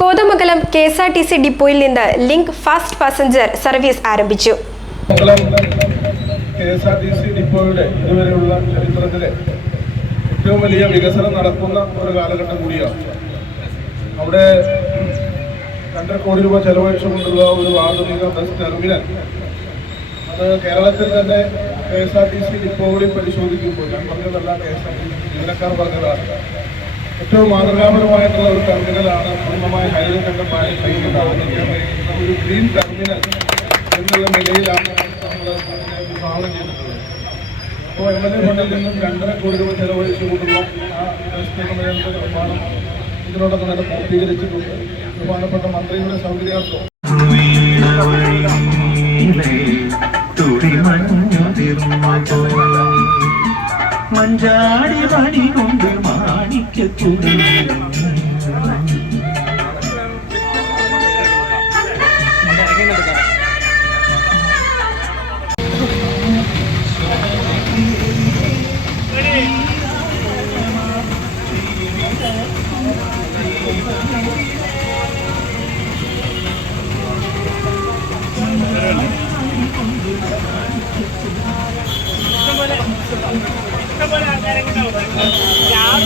Kothamangalam KSRTC ഡിപ്പോയിൽ നിന്ന് link fast passenger service ആരംഭിച്ചു. KSRTC ഡിപ്പോയുടെ ഇതുവരെയുള്ള ചരിത്രത്തിലെ ഏറ്റവും വലിയ വികസനം നടക്കുന്ന ഒരു കാലഘട്ടം കൂടിയാണ്. അവിടെ 2.5 കോടി രൂപ ചെലവഴിച്ചുകൊണ്ടുള്ള ഒരു ആധുനിക ബസ് ടെർമിനൽ, അത് കേരളത്തിൽ തന്നെ KSRTC ഡിപ്പോകളിൽ പരിശോധിക്കുമ്പോൾ, ഞാൻ പറഞ്ഞതല്ല, KSRTC ജീവനക്കാർ പറഞ്ഞതാണ്, ഏറ്റവും മാതൃകാപരമായിട്ടുള്ള ഒരു ടെർമിനലാണ്. പൂർണ്ണമായ ഹരിതകണ്ഠമായ ഒരു ഗ്രീൻ ടെർമിനൽ എന്നുള്ള നിലയിലാണ് നമ്മൾ വിഭാവനം ചെയ്തിട്ടുള്ളത്. അപ്പോൾ MLA ഫണ്ടിൽ നിന്നും 2.5 കോടി രൂപ ചെലവഴിച്ചുകൊണ്ടുള്ള ആ ബസ് ടെർമിനലിന്റെ നിർമ്മാണം ഇതിനോടൊപ്പം തന്നെ പൂർത്തീകരിച്ചിട്ടുണ്ട്. ബഹുമാനപ്പെട്ട മന്ത്രിയുടെ സൗകര്യാർത്ഥം മഞ്ചാടി മണി കൊണ്ട് മാണിക്കൂടി ഞാൻ